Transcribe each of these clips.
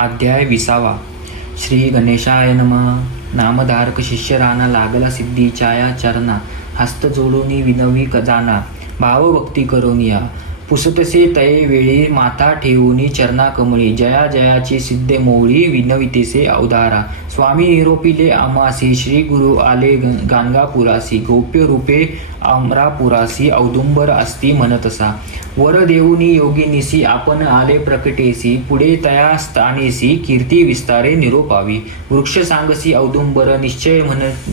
अध्याय 20. श्री गणेशाय नमः. नामधारक शिष्य राणा लागला सिद्धीच्या या चरणा, हस्त जोडूनी विनवी जाना, भावभक्ती करोनिया, पुसतसे तये वेळी माथा ठेवूनी चरणा कमळी, जया जयाची सिद्धे मोळी विनवितेसे अवधारा. स्वामी निरोपिले आमासी, श्री गुरु आले गाणगापुरासी, गौप्य रूपे अमरापुरासी, औदुंबर असती म्हणतसा. वर देऊनी योगिनीसी, आपण आले प्रकटेसी, पुढे तया स्थानेसी, कीर्ती विस्तारे निरोपावी. वृक्ष सांगसी औदुंबर, निश्चय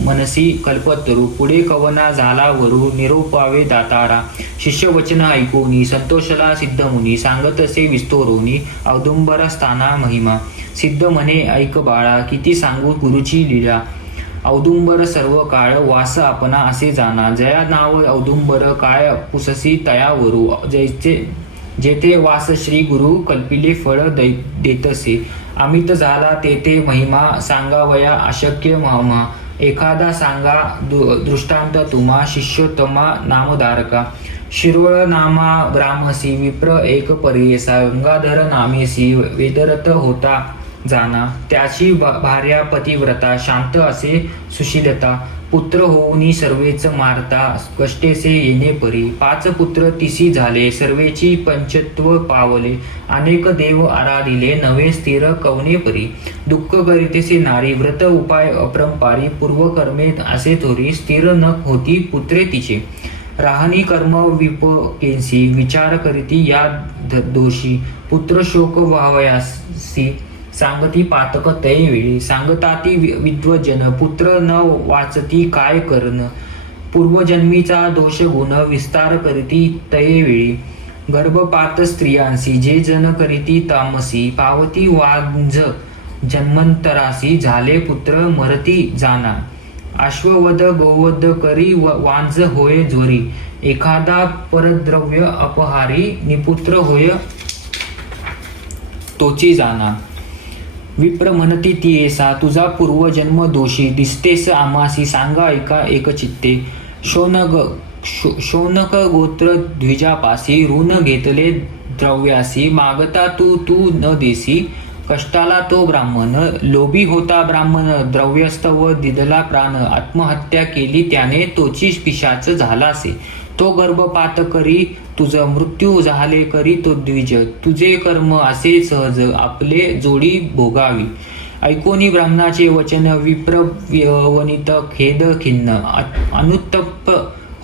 मनसी कल्पतरू, पुढे कवना झाला वरू, निरोपावे दातारा. शिष्य वचन ऐकूनी, संतोषला सिद्धमुनी, सांगतसे विस्तोरोनी, औदुंबर स्थाना महिमा. सिद्ध म्हणे ऐक बाळा, किती सांगू गुरुची लीला, औदुंबर सर्व काळ वास आपणा असे जाणा. जया नाव औदुंबर, काय पुससी तयावरू, जेथे वास श्री गुरु कल्पिले फळ देतसे. अमित झाला तेथे महिमा, सांगावया अशक्य महा. एखादा सांगा दृष्टांत तुम्हा, शिष्योत्तमा नामधारका. शिरोळ नामा ग्रामसी, विप्र एक परियेसा, गंगाधर नामेसी, वेदरत होता जाना. त्याची भार्या पतिव्रता, शांत असे सुशीलता, पुत्र होऊनी सर्वेच मारता, कष्टेसे येणे परी. 5 पुत्र तिसी झाले, सर्वेची पंचत्व पावले, अनेक देव आराधिले, नवे स्थिर कवने परी. दुःख करीतेसे नारी, व्रत उपाय अपरंपारी, पूर्वकर्मे असे थोरी, स्थिर न होती पुत्रे तिचे. राहणी कर्म विपकेंसी, विचार करीती या दोषी, पुत्र शोक व्हावयासी, सांगती पातक तये वेळी. सांगताती विद्वजन, पुत्र न वाचती काय करण, पूर्वजन्मीचा दोष गुण विस्तार करीती तये वेळी. गर्भपात स्त्रियांसी, जे जन करीती तामसी, पावती वांझ जन्मंतरासी, झाले पुत्र मरती जाना. अश्ववध गोवध करी वांझ होय ज्वरी, एखादा परद्रव्य अपहारी, निपुत्र होय तोची जाना. विप्र म्हणती ती येसा, तुझा पूर्वजन्म दोषी, दिसतेस आमासी, सांगा ऐका एकचित्ते. शौनक गोत्र द्विजापासी, ऋण घेतले द्रव्यासी, मागता तू न देसी, कष्टाला तो ब्राह्मण. लोभी होता ब्राह्मण, द्रव्यस्तव दिदला प्राण, आत्महत्या केली त्याने, तोची पिशाच झालासे. तो गर्भपात करी तुझ, मृत्यू झाले करी तो द्विज, तुझे कर्म असे सहज, आपले जोडी भोगावी. ऐकोनी ब्राह्मणाचे वचन, विप्र वनित खेद खिन्न, अनुत्तप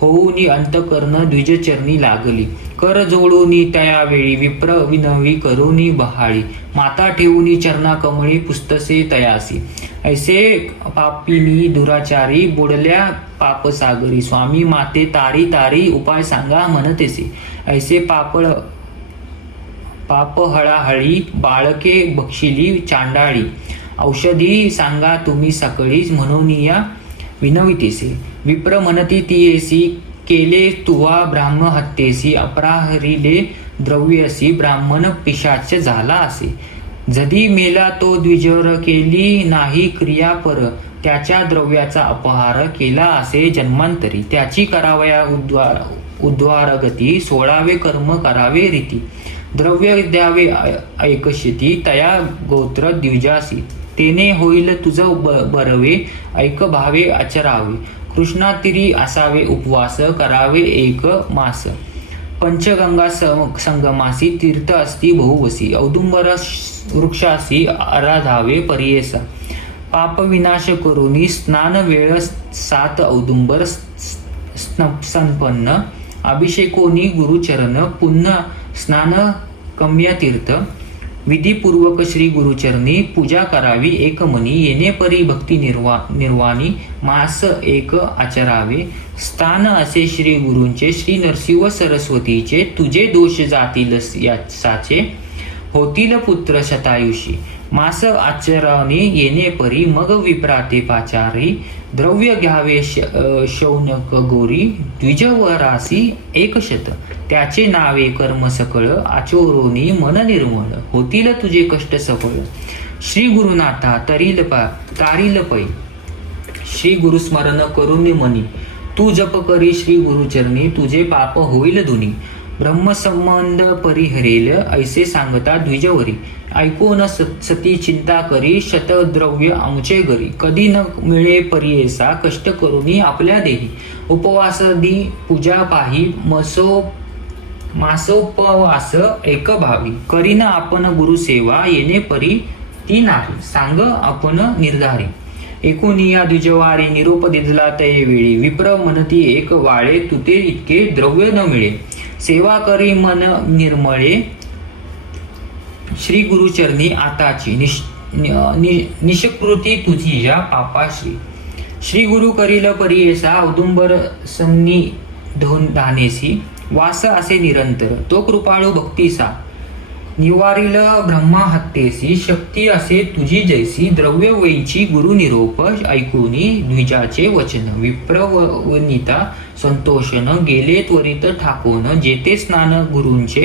होऊनी अंतकर्ण द्विजचरणी लागली. कर जोडूनी तयावेळी, विप्र विनवी करूनी बहाळी, माता ठेवूनी चरणा कमळी, पुस्तसे तयासी. ऐसे पापिनी दुराचारी, बुडल्या पापसागरी, स्वामी माते तारी तारी, उपाय सांगा म्हणतेसे. ऐसे पाप हळाहळी, बाळके बक्षिली चांडाळी, औषधी सांगा तुम्ही सकळी, म्हणून या विनवितेसे. विप्र म्हणती तियेसी, केले तुवा ब्राह्म हत्येसी, अपराहरिले द्रव्यसी, ब्राह्मण पिशाच झाला असे. जधी मेला तो द्विजर, केली नाही क्रिया पर, त्याच्या द्रव्याचा अपहार केला असे जन्मांतरी. त्याची करावया उद्वारगती, 16वे कर्म करावे रीती. द्रव्य द्यावे ऐकशिती, तया गोत्र द्विजासी, तेने होईल तुझ बरवे, ऐक भावे आचरावे. कृष्णातिरी असावे उपवास, करावे 1 मास. पंचगंगा संगमासी, तीर्थ असती बहुवसी, औदुंबर वृक्षासी, आराधावे परियेसा. पाप विनाश करुनी, स्नान वेळ 7 औदुंबर संपन्न, अभिषेकोनी गुरुचरण, पुन्हा स्नान कम्यतीर्थ. विधीपूर्वक श्री गुरुचरणी पूजा करावी एकमनी, येणे परी भक्ती निर्वाणी, मास 1 आचरावे. स्थान असे श्री गुरूंचे, श्री नरसिंह सरस्वतीचे, तुझे दोष जातील याचे, होतील पुत्र शतायुषी. मास आचरणी येणे परी, मग विप्राते पाचारी, द्रव्य घ्यावे शौनक गोरी, द्विजवरासी 100, त्याचे नावे कर्म सकळ, आचोरोनी मन निर्मळ, होतील तुझे कष्ट सफळ. श्री गुरुनाथा तारील पै, श्री गुरुस्मरण करून मनी, तू जप करी श्री गुरुचरणी, तुझे पाप होईल धुनी. ब्रह्मसंबंध परिहरेल ऐसे सांगता द्विजवरी. ऐकून सती चिंता करी शतद्रव्य आमचे घरी. कधी न मिळे परियेसा कष्ट करूनी आपल्या देही. उपवासदी पूजा पाही मासोपवास एक भावी. करीन आपण गुरुसेवा येणे परी ती नाही. सांग आपण निर्धारी. एकूणी या द्विजवारी निरोप दिजला तये वेळी. विप्र म्हणती एक वाळे तुते इतके द्रव्य न मिळे. सेवा करी मन निर्मळे श्री गुरुचरणी आताची. निष्कृती तुझी या पापाश्री. श्री गुरु करील परियेसा औदुंबर सन्नी धानेसी. वास असे निरंतर तो कृपाळू भक्तीसा. निवारील ब्रह्मा हत्येसी. शक्ती असे तुझी जैसी. द्रव्य वैची गुरु निरोप ऐकूनी द्विजाचे वचन. विप्रवनिता संतोषन गेले त्वरित ठाकून. जेते स्नान गुरूंचे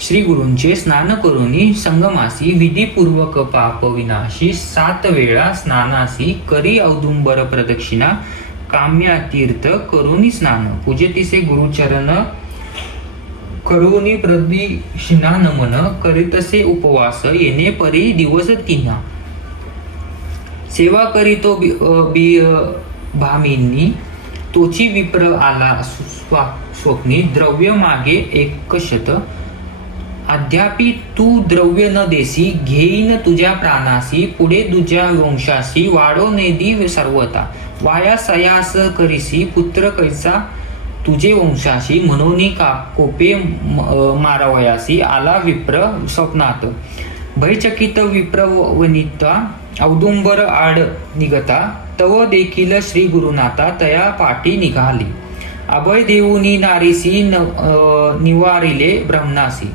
श्री गुरूंचे स्नान करुनी संगमासी. विधीपूर्वक पाप विनाशी 7 वेळा स्नानासी. करी औदुंबर प्रदक्षिणा काम्यातीर्थ करुनी स्नान. पूजतिसे गुरुचरण करुनी प्रदक्षिणा नमन. करीतसे उपवास येणे परी दिवस 3. सेवा करीतो भामींनी. तोची विप्र आला स्वप्नी. द्रव्य मागे 100. अद्यापि तू द्रव्य न देसी. घेईन तुझ्या प्राणासी. पुढे तुझ्या वंशासी. वाढो नेदी सर्वता. वाया सयास करीसी. पुत्र कैसा तुझे वंशाशी. म्हणून कोपे मारवयासी. आला विप्र स्वप्नात. भयचकित विप्रवनिता. औदुंबर आड निघता. तव देखील श्री गुरुनाथा तया पाठी निघाली. अभय देऊनी नारीसी निवारिले ब्रह्मणासी.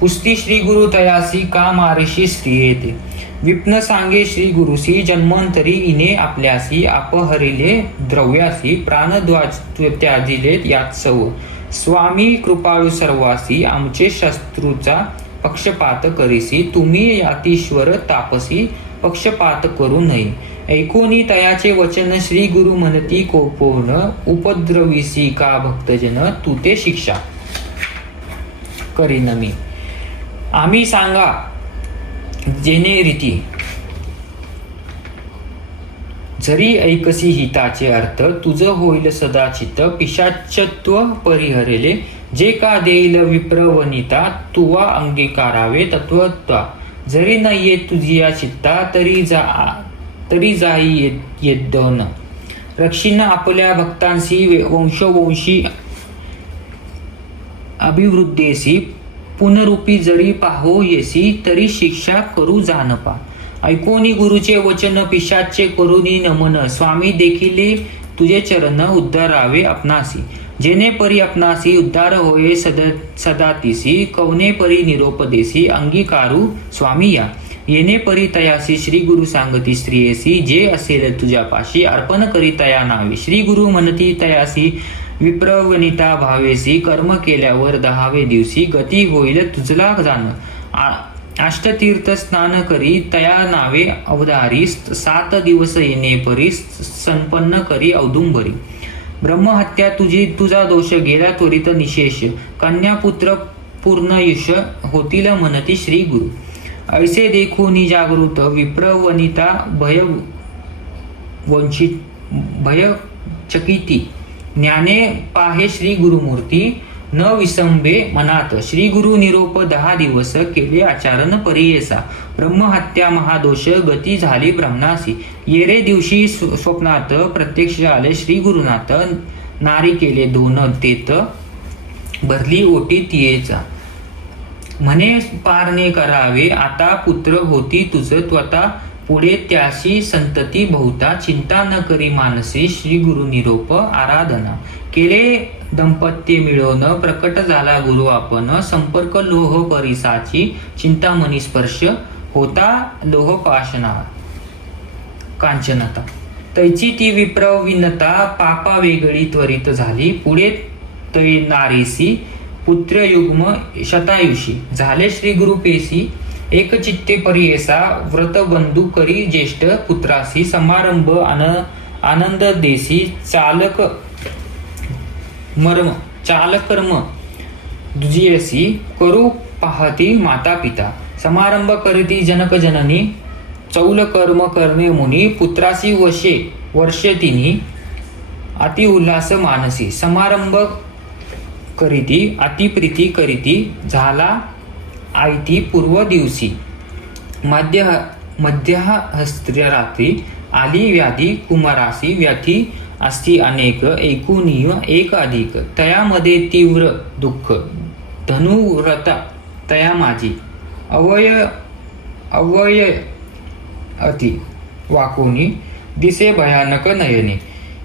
पुस्ती श्री गुरु तयासी का मारिशी स्त्रियेते. विप्न सांगे श्री गुरुसी जन्मांतरी इने आपल्यासी. अपहरिले द्रव्यासी प्राणद्वाज त्याजिले यात सव. स्वामी कृपाळू सर्वासी आमचे शत्रूचा पक्षपात करीसी. तुम्ही यातीश्वर तापसी पक्षपात करू नये. ऐकोनी तयाचे वचन श्री गुरु म्हणती कोपोन. उपद्रविसी का भक्तजन तू ते शिक्षा करीन मी. आम्ही सांगा जेणे रीती. जरी ऐकसी हिताचे अर्थ. तुझ होईल सदाचित. पिशाचत्व परिहरेले. जे का देईल विप्रवनिता. तुवा अंगीकारावे तत्वत्वा. जरी न येत तुझी या चित्ता. तरी जाई येदन. रक्षिण आपल्या भक्तांशी वंशोवंशी अभिवृद्धेसी. पुनरूपी जरी पाहो येसी. तरी शिक्षा करू जानपा. ऐकोनी गुरुचे वचन पिशाचे करुनी नमन. स्वामी देखील तुझे चरण उद्धारावे आपणासी. जेणे परी आपणासी उद्धार होये सदातीसी. कवने परी निरोपदेसी अंगीकारू स्वामी या. येणे परी तयासी श्री गुरु सांगती स्त्रियेसी. जे असेल तुझ्यापाशी अर्पण करी तया नावे. श्री गुरु म्हणती तयासी विप्रवनिता भावेसी. कर्म केल्यावर 10वे दिवशी गती होईल तुझला जाण. अष्टतीर्थ स्नान करी तया नावे अवधारी. 7 दिवस येणे परी संपन्न करी औदुंबरी. ब्रह्महत्या तुझा दोष गेला त्वरित निशेष. कन्यापुत्र पूर्ण यश होतील म्हणती श्री गुरु. ऐसे देखून जागृत विप्रवनिता भयचकिती. ज्ञाने पाहे श्री गुरुमूर्ती. न विसंबे मनात. श्री गुरु निरोप 10 दिवस केले आचरण परियेसा. ब्रह्महत्या महादोष गती झाली ब्रह्मणासी. येरे दिवशी स्वप्नात प्रत्यक्ष आले श्री गुरुनाथ. नारी केले 2 तेत. भरली ओटी तियेचा. म्हणे पारणे करावे आता पुत्र होती तुझ त्वता. पुढे त्याशी संतती बहुता. चिंता न करी मानसी. श्री गुरु निरोप आराधना. केले दंपत्य मिळवून प्रकट झाला गुरु आपण. संपर्क लोह परिसाची. चिंतामणी स्पर्श होता लोह पाशना कांचनता. तैची ती विप्रविनता. पापा वेगळी त्वरित झाली. पुढे तै नारीसी पुत्रयुग्म शतायुषी. झाले श्री गुरु पेसी एक चित्ते परियेसा. व्रतबंधू करी ज्येष्ठ पुत्रासी. समारंभ आनंद देसी. चालकर्म दुजियसी करू पाहती माता पिता समारंभ करीती जनक जननी चौल कर्म करणे मुनी पुत्रासी वर्षे तिन्ही अति उल्हास मानसी समारंभ करीती अतिप्रीती करीती झाला आयती पूर्व दिवशी मध्यहस्त्र रात्री आली व्याधी कुमारासी व्याधी असती अनेक एकूणीय एक अधिक तयामध्ये तीव्र दुःख धनुव्रता तया माझी अवय अति वाकुनी दिसे भयानक नयने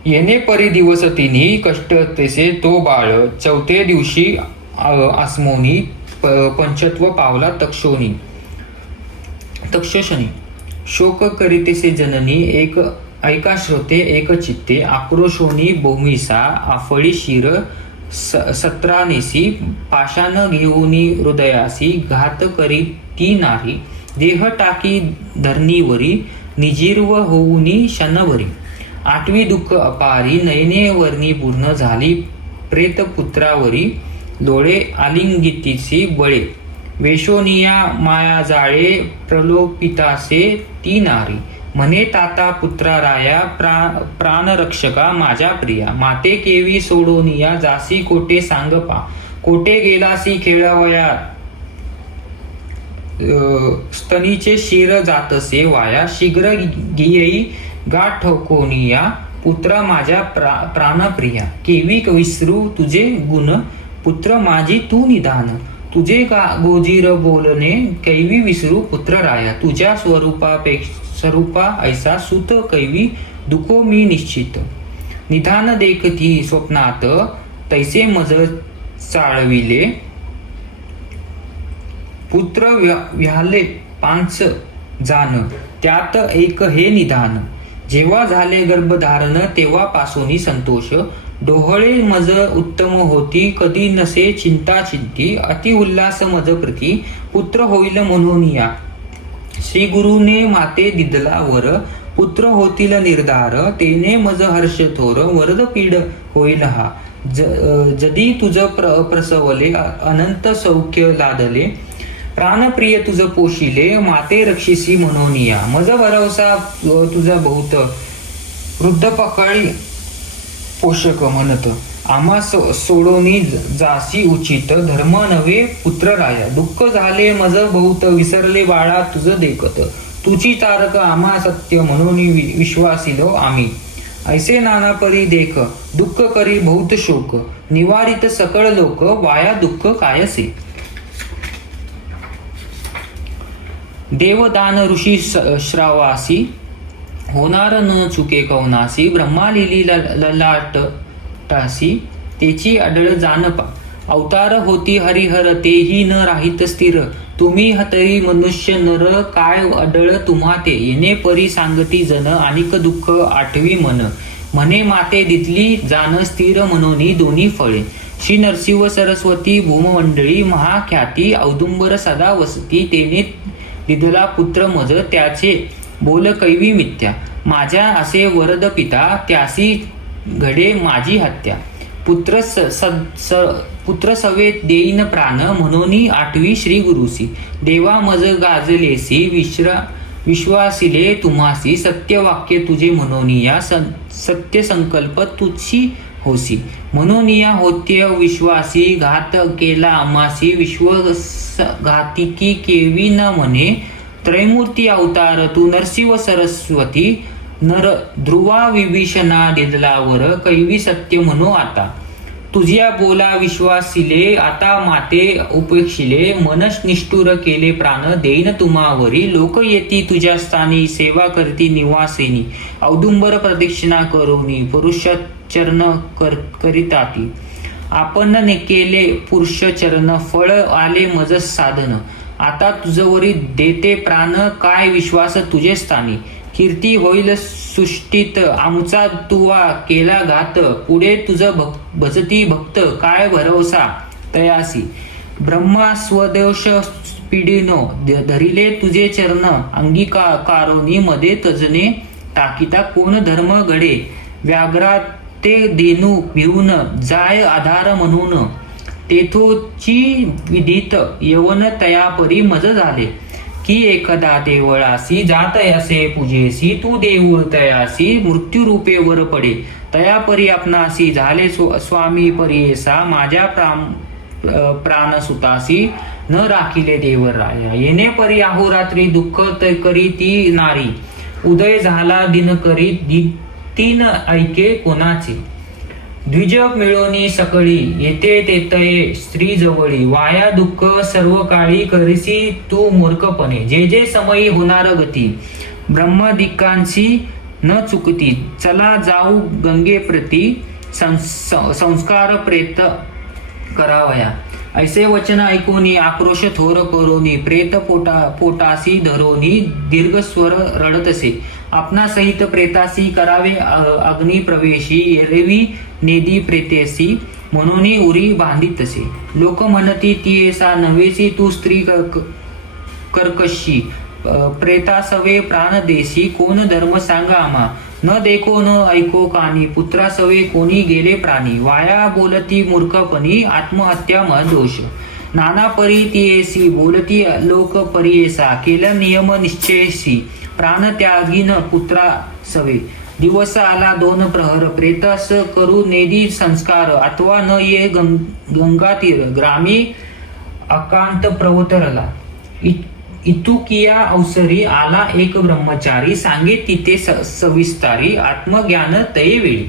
येणे परी दिवस तिन्ही कष्ट तेसे तो बाळ चौथे दिवशी आसमोनी पंचत्व पावला तक्षशनी शोक करीतेसे जननी एक ऐका श्रोते एक चित्ते आक्रोशोनी भूमिसा आफळी शिर सत्रानेसी पाषाण घेऊनी हृदयासी घात करी ती नारी देह टाकी धरणीवरी निजीर्व होऊनी शनवरी आठवी दुःख अपारी नयने वर्णी पूर्ण झाली प्रेत पुत्रावरी लोळे आलिंगितीची बळे वेशोनिया माया जाळे प्रलोपितासे ती नारी म्हणे ताता पुत्रा राया प्राणरक्षका माझ्या प्रिया माते केवी सोडोनिया जासी कोटे सांगपा कोटे गेलासी खेळवया स्तनीचे शिर जातसे वाया शीघ्र गियई गाठ ठोकोनिया पुत्र माझ्या प्राणप्रिया केवी विसरू तुझे गुण पुत्र माझी तू निधान तुझे गोजीर बोलणे कैवी विसरू पुत्र राया तुझ्या स्वरूपा ऐसा सुत कैवी दुखो मी निश्चित निधान देखती स्वप्नात तैसे मज चाळविले पुत्र व्याले पांच जान त्यात एक हे निधान जेव्हा झाले गर्भधारण तेव्हापासून संतोष डोहळे मज उत्तम होती कधी नसे चिंता चिंती अति उल्हास मज प्रती पुत्र होईल म्हणून या श्री गुरुने माते दिदला वर पुत्र होतील निर्धार तेने मज हर्ष थोर वरद पीड होईल हा जदी तुझ प्रसवले अनंत सौख्य लादले प्राणप्रिय तुझ पोशिले माते रक्षिसी म्हणून या मज भरवसा तुझा बहुत वृद्ध पकळी पोषक म्हणत आम्हा सोडोनी जासी उचित धर्म नव्हे पुत्र राया दुःख झाले मज बहुत विसरले बाळा तुझ देखत तुची तारक आम्हा सत्य म्हणून विश्वासिलो आम्ही ऐसे नाना परी देख दुःख करी बहुत शोक निवारित सकळ लोक वाया दुःख कायसे देवदान ऋषी श्रावासी होणार न चुके कवनासी ब्रह्मा लिली ललाटासी तेची अडळ जानपा अवतार होती हरिहर तेही न राहित स्थिर तुम्ही हतरी मनुष्य नर काय अडळ तुम्हा ते येणे परी सांगती जन अनिक दुःख आठवी मन म्हणे माते दितली जान स्थिर मनोनी दोन्ही फळे श्री नरसिंह सरस्वती भूममंडळी महाख्याती औदुंबर सदा वसती तेने दिदला पुत्र मज त्याचे बोल कैवी मिथ्या माझ्या असे वरद पिता त्यासी घडे माझी हत्या पुत्र सवे देईन प्राण म्हणून आठवी श्री गुरुसी देवा मज गाजलेसी विश्वासिले तुम्हासी सत्य वाक्य तुझे म्हणून या सत्य संकल्प तुझी होसी म्हणून या होत्य विश्वासी घात केला आमासी विश्वघातिकी केवी न म्हणे त्रैमूर्ती अवतार तू नरसिंह सरस्वती नर ध्रुवा विभीषणा दिदलावर कैवी सत्य म्हणो आता तुझ्या बोला विश्वासिले आता माते उपेक्षिले मनस निष्ठुर केले प्राण देईन तुम्हावरी लोक येती तुझ्या स्थानी सेवा करती निवासिनी औदुंबर प्रदक्षिणा करोनी पुरुष चरण करिताती आपण केले पुरुष चरण फळ आले मज साधन आता तुझवरी देते प्राण काय विश्वास तुझे स्थानी कीर्ती होईल सृष्टीत आमचा तुवा केला घात पुढे तुझ भजती भक्त काय भरवसा तयासी ब्रह्मा स्वदेश पिढीनो धरिले तुझे चरण अंगीकारोनी मध्ये तजने टाकिता कोण धर्म घडे व्याघ्रा ते देनू भिवून जाय आधार म्हणून तेथोची विधित यवन तया परी मज झाले की एकदा देवळासी जात असे पूजेसी तू देऊळ तयासी मृत्यूरूपे वर पडे तया परी आपणासी झाले स्वामी परीसा माझ्या प्राणसुतासी न राखिले देवराया येणे परी अहोरात्री दुःख करी ती नारी उदय झाला दिन करी तीन ऐके कोणाचे द्विज मिळवणी सकळी येते तेतये स्त्री जवळी वाया दुःख सर्व काळी करिसी तू मूर्खपणे जे जे समयी होणार गती ब्रह्मदिकांशी न चुकती चला जाऊ गंगे प्रती संस्कार प्रेत करावया ऐसे वचन ऐकूनी आक्रोश थोर करोनी प्रेत पोटासी धरोनी दीर्घ स्वर रडतसे आपणा सहित प्रेतासी करावे अग्नी प्रवेशी एरवी नेदी प्रेतेसी म्हणून उरी बांधितसे लोक म्हणती तीएसा नव्हेसी तू स्त्री कर्कशी प्रेतासवे प्राण देशी कोण धर्म सांगा आम्हा न देखो न ऐको कानी पुत्रासवे कोणी गेले प्राणी वाया बोलती मूर्खपणी आत्महत्या दोष नाना परी तीएसी बोलती लोक परियेसा केला नियम निश्चयसी प्राण त्यागीन पुत्रा सवे दिवस आला 2 प्रहर प्रेतस करू नेदी संस्कार अथवा न ये गंगातीर ग्रामी अकांत प्रवतरला इतुकिया अवसरी आला एक ब्रह्मचारी सांगे तिथे सविस्तारी आत्मज्ञान तये वेळी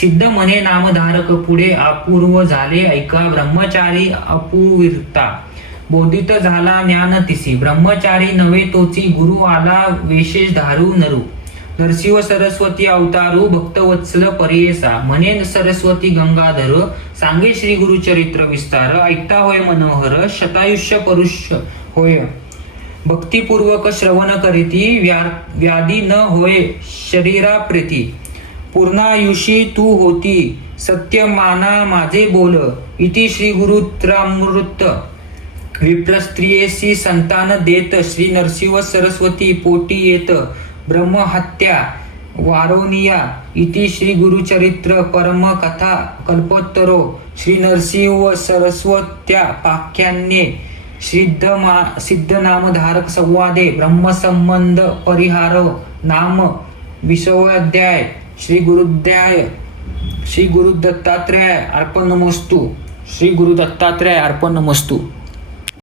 सिद्ध म्हणे नामधारक पुढे अपूर्व झाले ऐका ब्रह्मचारी अपूर्वता बोधित झाला ज्ञान तिसी ब्रह्मचारी नव्हे तोची गुरु आला विशेष धारू नरू नरसिंह सरस्वती अवतारू भक्तवत्सल परियेसा म्हणे सरस्वती गंगाधर सांगे श्री गुरुचरित्र विस्तार ऐकता होय मनोहर शतायुष्य परुष होय भक्तिपूर्वक श्रवण करीती व्याधी न होय शरीरा प्रीती पूर्णायुषी तू होती सत्य माना माझे बोल इति श्री गुरुत्रामृत विप्र स्त्रियेसी संतान देत श्री नरसिंह सरस्वती पोटी येत ब्रह्महत्या वारोनिया इति श्री गुरुचरित्र परम कथा कल्पोत्तरो श्री नरसिंह सरस्वत्या पाख्यान्ये सिद्ध नामधारक संवादे ब्रह्मसंबंध परिहारो नाम 20 अध्याय श्री गुरु दत्तात्रय अर्पणमस्तु श्री गुरु दत्तात्रय अर्पणमस्तु।